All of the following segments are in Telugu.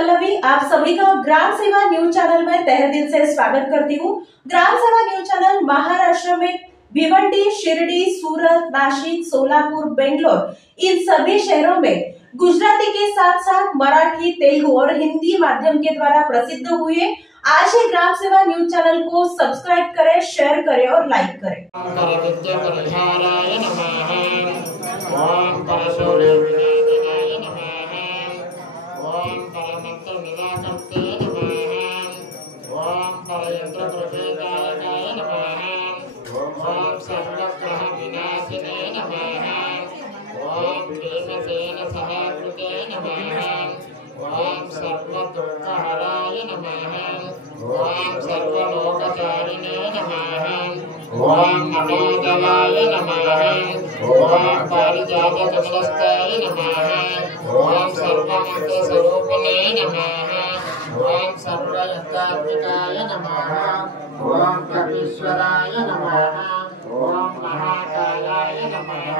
पल्लवी आप सभी का ग्राम सेवा न्यूज चैनल में तहे दिल से स्वागत करती हूँ। ग्राम सेवा न्यूज चैनल महाराष्ट्र में भिवंडी, शिरडी, सूरत, नासिक, सोलापुर, बेंगलोर इन सभी शहरों में गुजराती के साथ साथ मराठी, तेलुगु और हिंदी माध्यम के द्वारा प्रसिद्ध हुए। आज ही ग्राम सेवा न्यूज चैनल को सब्सक्राइब करें, शेयर करें और लाइक करें। ओम सर्वदुःखहराय नमः। ओम सर्वलोकचारिणे नमः। ओम नमोदयाय नमः। ओम पारिजातकमलस्थाय नमः। ओम सर्वमन्त्रस्वरूपिणे नमः। ओम सर्वयज्ञात्मिकाय नमः। ओम कपीश्वराय नमः। ओम महाकायाय नमः।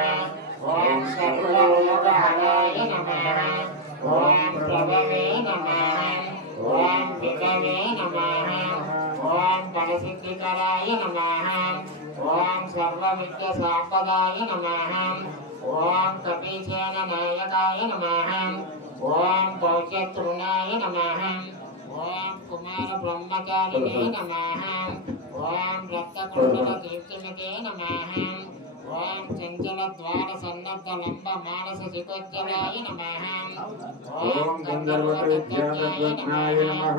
ओम सर्वरोगहराय नमः। ओम प्रभवे नमः। ओम विभवे नमः। ओम परसिद्धिकराय नमः। ओम सर्वविद्यासंपदाय नमः। ओम कपीसेन नायकाय नमः। ओम पौषतृणाय नमः। ओम कुमार ब्रह्मचारिणे नमः। ओम रक्तकुण्डलदीप्तिमते नमः। ओम चंचलद्वार सन्नद्ध लंब मानस शिखोज्जलाय नमः। ओम गंधर्वज्ञानज्ञाय नमः।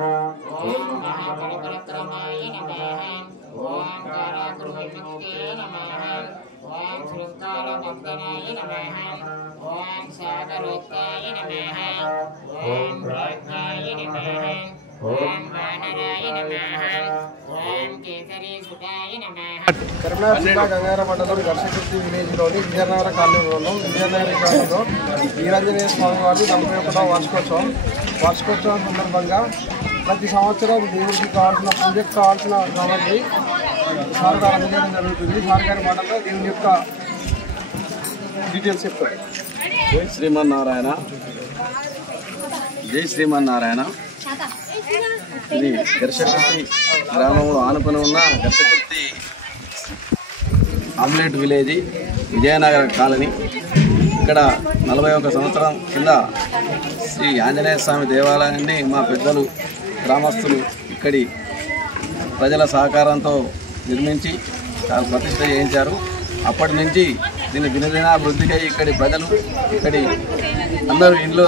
ओम महाबलपराक्रमाय नमः। ओम कारागृहविमुक्ते नमः। ओम शृंगारबन्धनाय नमः। ओम सागरोत्ताय नमः। ओम राज्ञाय नमः। ओम वानराय नमः। ओम केसरी सुताय नमः। కరీంనగర్ జిల్లా గంగారం మండలం ఘర్షకుర్తి విలేజ్లోని విజయనగర కాలనీలో వీరాంజనేయ స్వామి వారి 41వ వార్షికోత్సవం సందర్భంగా ప్రతి సంవత్సరం దేవుడికి కావాల్సిన పూజకు కావాల్సిన సామగ్రి సార్ గారు అందజేయడం జరుగుతుంది. సార్ గారి మాటల్లో దేవుని యొక్క డీటెయిల్స్ చెప్తారు. జై శ్రీమన్నారాయణ. జై శ్రీమన్నారాయణ. ఇది ఘర్షకుర్తి గ్రామంలో ఆనుకుని ఉన్న Garshakurthi omelette village Vijayanagara colony. ఇక్కడ 41 సంవత్సరం కింద శ్రీ ఆంజనేయ స్వామి దేవాలయాన్ని మా పెద్దలు గ్రామస్తులు ఇక్కడి ప్రజల సహకారంతో నిర్మించి ప్రతిష్ఠ చేయించారు. అప్పటి నుంచి దీని దినదినాభివృద్ధికై ఇక్కడి ప్రజలు ఇక్కడి అందరూ ఇంట్లో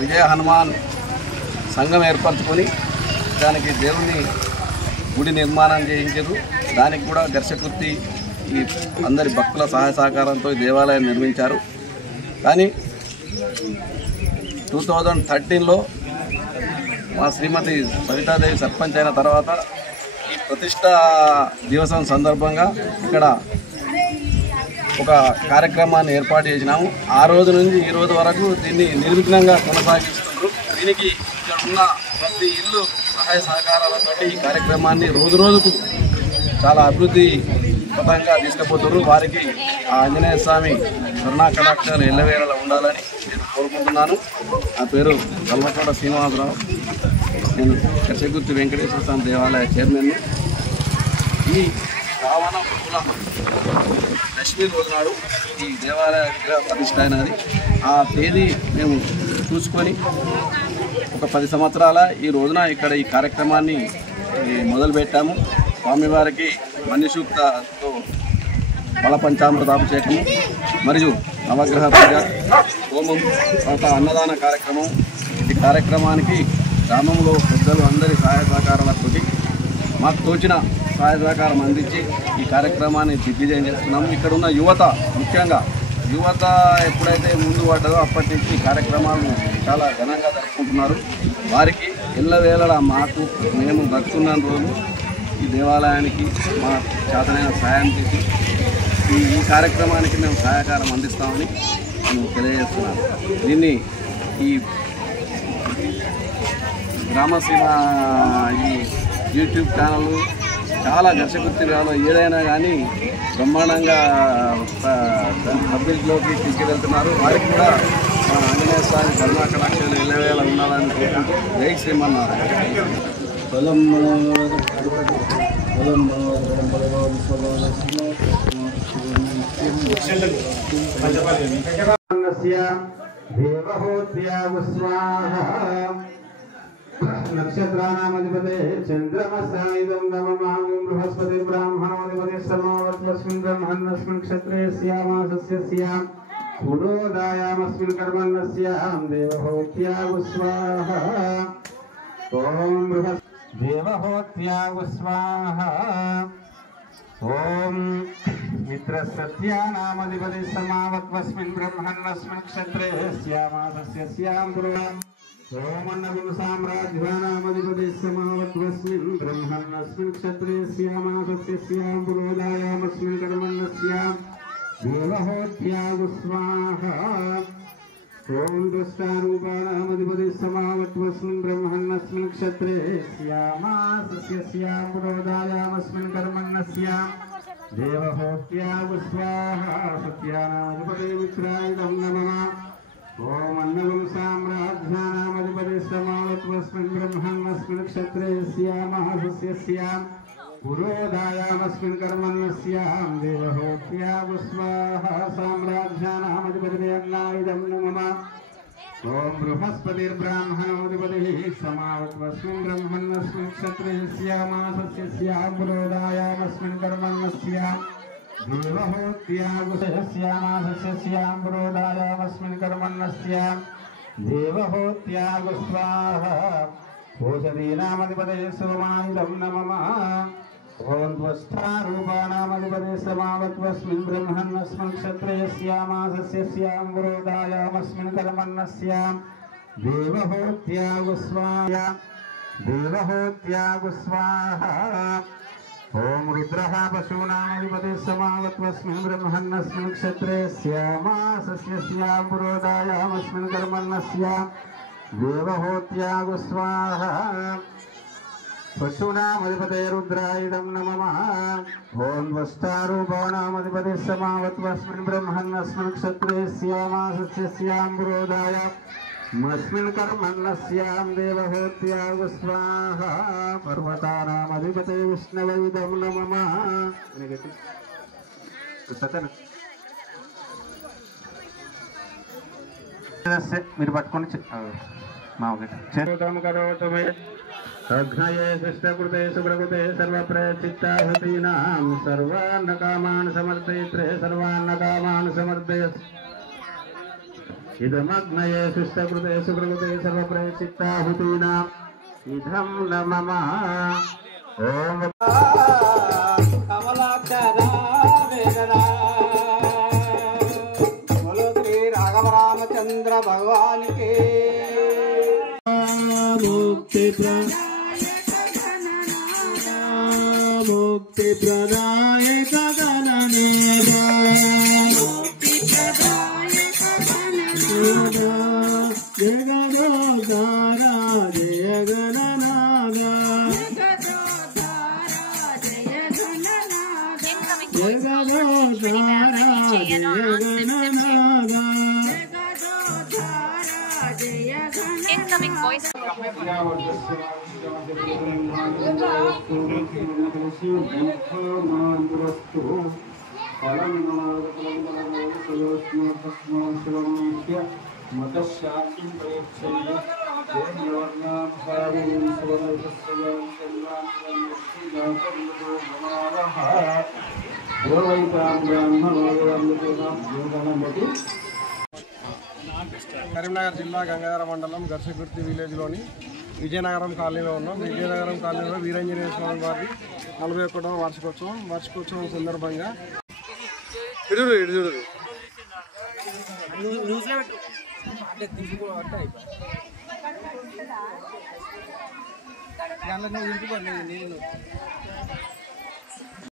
విజయ హనుమాన్ సంఘం ఏర్పరచుకొని దానికి దేవుని గుడి నిర్మాణం చేయించారు. దానికి కూడా ఘర్షకుర్తి ఈ అందరి భక్తుల సహాయ సహకారంతో ఈ దేవాలయం నిర్మించారు. కానీ 2013లో మా శ్రీమతి సవితాదేవి సర్పంచ్ అయిన తర్వాత ఈ ప్రతిష్టా దివసం సందర్భంగా ఇక్కడ ఒక కార్యక్రమాన్ని ఏర్పాటు చేసినాము. ఆ రోజు నుంచి ఈ రోజు వరకు దీన్ని నిర్విఘ్నంగా కొనసాగిస్తున్నారు. దీనికి ఇక్కడ ఉన్న ప్రతి ఇల్లు సహాయ సహకారాలతో ఈ కార్యక్రమాన్ని రోజు రోజుకు చాలా అభివృద్ధి పథంగా తీసుకుపోతున్నారు. వారికి ఆ ఆంజనేయ స్వామి కరుణా కటాక్షాలు ఎల్లవేళలా ఉండాలని నేను కోరుకుంటున్నాను. నా పేరు కల్వకోట శ్రీనివాసరావు. నేను ఘర్షకుర్తి వెంకటేశ్వర స్వామి దేవాలయ చైర్మన్. ఈ రావణ కుల దశమి రోజు నాడు ఈ దేవాలయ విగ్రహ ప్రతిష్ఠ అయినది. ఆ తేదీ మేము చూసుకొని ఒక 10 సంవత్సరాల ఈ రోజున ఇక్కడ ఈ కార్యక్రమాన్ని మొదలుపెట్టాము. స్వామివారికి మన్యసూక్తతో బల పంచామృతాభిషేకము మరియు నవగ్రహ పూజ, హోమం, తర్వాత అన్నదాన కార్యక్రమం. ఈ కార్యక్రమానికి గ్రామంలో పెద్దలు అందరి సహాయ సహకారాలతో మాకు తోచిన సహాయ సహకారం అందించి ఈ కార్యక్రమాన్ని దిగ్విజయం చేస్తున్నాము. ఇక్కడ ఉన్న యువత, ముఖ్యంగా యువత ఎప్పుడైతే ముందు పడ్డదో అప్పటి నుంచి ఈ కార్యక్రమాలను చాలా ఘనంగా జరుపుకుంటున్నారు. వారికి ఎల్లవేళలా మాకు మేము బతుకున్న రోజు ఈ దేవాలయానికి మా చేతనైన సహాయం చేసి ఈ కార్యక్రమానికి మేము సహాయకారం అందిస్తామని నేను తెలియజేస్తున్నాను. దీన్ని ఈ గ్రామసీమ ఈ యూట్యూబ్ ఛానల్ చాలా ఘర్షకుర్తిలో ఏదైనా కానీ బ్రహ్మాండంగా పబ్లిక్లోకి తీసుకెళ్తున్నారు. వారికి కూడా ఆంజనేయ స్వామి కరుణా కటాక్షాలు ఎల్లవేళలా ఉండాలని శ్రీమన్నారాయణ. నక్షత్రానామధిపతే చంద్రమసాయుధం నమమామి బృహస్పతి బ్రాహ్మణోధిపతి సమావత్వస్మిన్ బ్రహ్మణస్మిన్ క్షత్రే స్యామాసస్య స్యాం పురోదాయామస్మిన్ కర్మణస్యాం దేవహోత్యాగు స్వాహా. ఓం దేవహోత్యాగు స్వాహా. ఓం మిత్రసత్యానామధిపతి సమావత్వస్మిన్ బ్రహ్మణస్మిన్ క్షత్రే స్యామాసస్య స్యాం పురోదా. ఓం అన్నగుణ సామ్రాజ్యానామధిపతి సమావత్వస్మిన్ బ్రహ్మణస్మిన్ క్షత్రే స్యామాసస్య స్యాం పురోదాయామస్మిన్ కర్మణస్యాం దేవహోత్యాగు స్వాహా. ఓం దుష్టారూపానామధిపతి సమావత్వస్మిన్ బ్రహ్మణస్మిన్ క్షత్రే స్యామాసస్య స్యాం పురోదాయామస్మిన్ కర్మణస్యాం దేవహోత్యాగు స్వాహా. సత్యానామధిపతి మిత్రాయుధం నమః. ఓం అన్నగుణ సామ్రాజ్యానామధిపతి సమావత్వస్మిన్ బ్రహ్మణస్మిన్ క్షత్రే స్యామాసస్య స్యాం పురోదాయామస్మిన్ కర్మణస్యాం దేవహోత్యాగు స్వాహా. సామ్రాజ్యానామధిపతి అన్నాయుధం నమః. ఓం బృహస్పతిర్బ్రాహ్మణోధిపతి సమావత్వస్మిన్ బ్రహ్మణస్మిన్ క్షత్రే స్యామాసస్య స్యాం పురోదాయామస్మిన్ కర్మణస్యాం దేవహోత్యాగు స్యామాసస్య స్యాం పురోదాయామస్మిన్ కర్మణస్యాం దేవహోత్యాగు స్వాహా. ఓషధీనామధిపతే సోమాయుధం నమః. ఓం త్వష్టారూపానామధిపతే సమావత్వస్మిన్ బ్రహ్మణస్మిన్ క్షత్రే స్యామాసస్య స్యాం పురోదాయామస్మిన్ కర్మణస్యాం దేవహోత్యాగు స్వాహా. దేవహోత్యాగు స్వాహా. ఓం రుద్రః పశూనామధిపతే సమావత్వస్మిన్ బ్రహ్మణస్మిన్ క్షత్రే స్యామాసస్య స్యాం పురోదాయామస్మిన్ కర్మణస్యాం దేవహోత్యాగు స్వాహా. పశూనామధిపతే రుద్రాయుధం నమః. ఓం త్వష్టారూపానామధిపతే సమావత్వస్మిన్ బ్రహ్మణస్మిన్ క్షత్రే స్యామాసస్య స్యాం పురోదాయామస్మిన్ కర్మణస్యాం దేవహోత్యాగు స్వాహా. పర్వతానామధిపతే విష్ణవయుధం నమః. మీరు పట్టుకొని అగ్నయే సృష్టకృతే సుప్రకృతే సర్వప్రచిత్తాహతీనాం సర్వాన్నకామాన్ సమర్పయిత్రే సర్వాన్నకామాన్ సమర్పయత్. ఇదమగ్నయే సృష్టకృతే సుప్రకృతే సర్వప్రచిత్తాహతీనాం ఇదం నమః. ఓం కమలాక్షరా వేదనా బోలో శ్రీ రాఘవ రామచంద్ర భగవాన్ కే. मुक्ति प्रदायक गणनीय जय गणोद्धारा जय गणनादा जय गणोद्धारा जय गणनादा. Incoming voice. కరీంనగర్ జిల్లా గంగాధర మండలం గర్సగుర్తి విలేజ్లోని విజయనగరం కాలనీలో ఉన్నాం. విజయనగరం కాలనీలో వీరాంజనేయ స్వామి వారి 41వ వార్షికోత్సవం సందర్భంగా